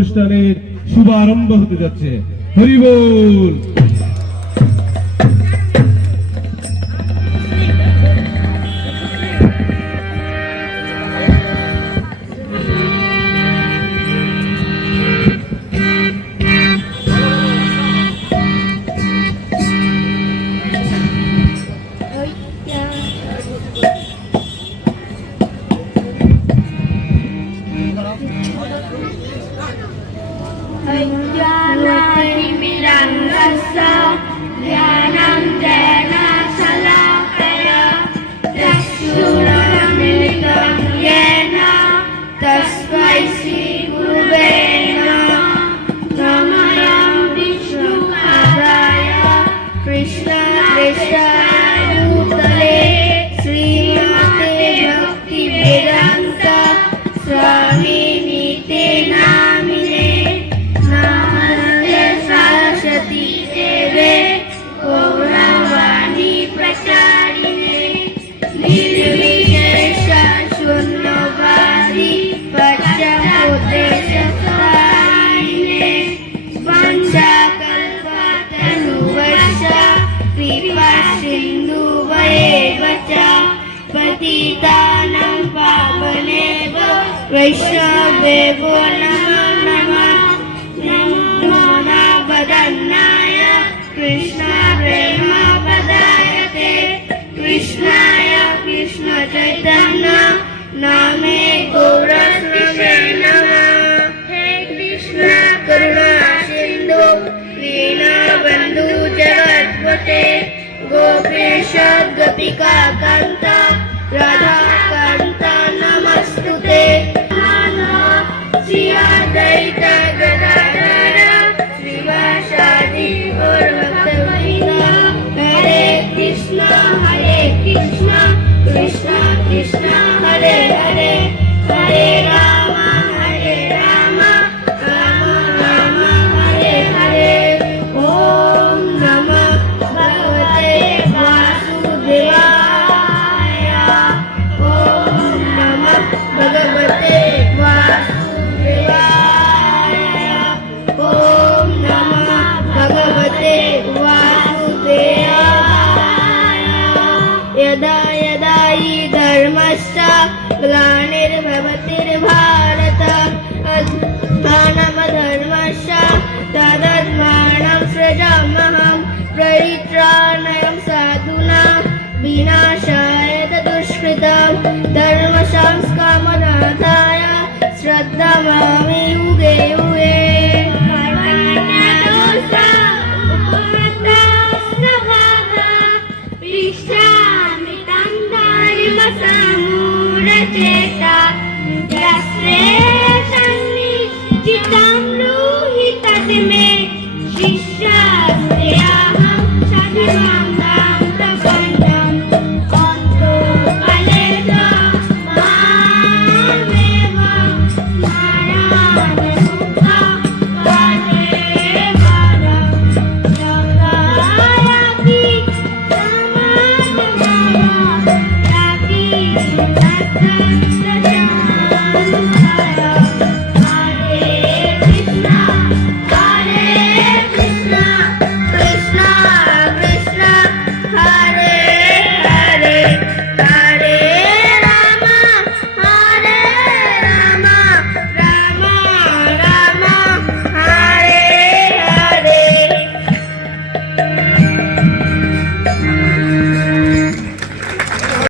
অনুষ্ঠানের শুভারম্ভ হতে যাচ্ছে। হরি বল। वैष्णवेभ्यो नमो नमः। नमो नारायणाय कृष्णप्रेमप्रदायते कृष्णाय कृष्ण चैतन्य नामे गौरश्रीते नमः। हे कृष्ण करुणा सिन्धु दीनबन्धु जगत्पते गोपेश गोपिका कान्त राधा कान्त नमस्तुते। श्रीअद्वैत गदाधर श्रीवासादि गौरभक्तवृन्द हरे कृष्ण कृष्ण कृष्ण हरे हरे हरे राम राम राम हरे हरे। ओम नमः भगवते वासुदेवाय। ओम नमः भगवते यदा यदा हि धर्मस्य ग्लानिर्भवति भारत तदधर्मस्य सृजाम्यहं परित्राणाय साधूनां विनाशाय दुष्कृतं धर्मसंस्थापनार्थाय श्रद्धामि युगे युगे। चेता यस्ते सन्निचितं ब्रूहि तन्मे शिष्यास्तेऽहं सद्गुणां प्रपन्नम् अन्तो कलेश मामेव स्मरामि मुक्ता वदेवरं जगायापि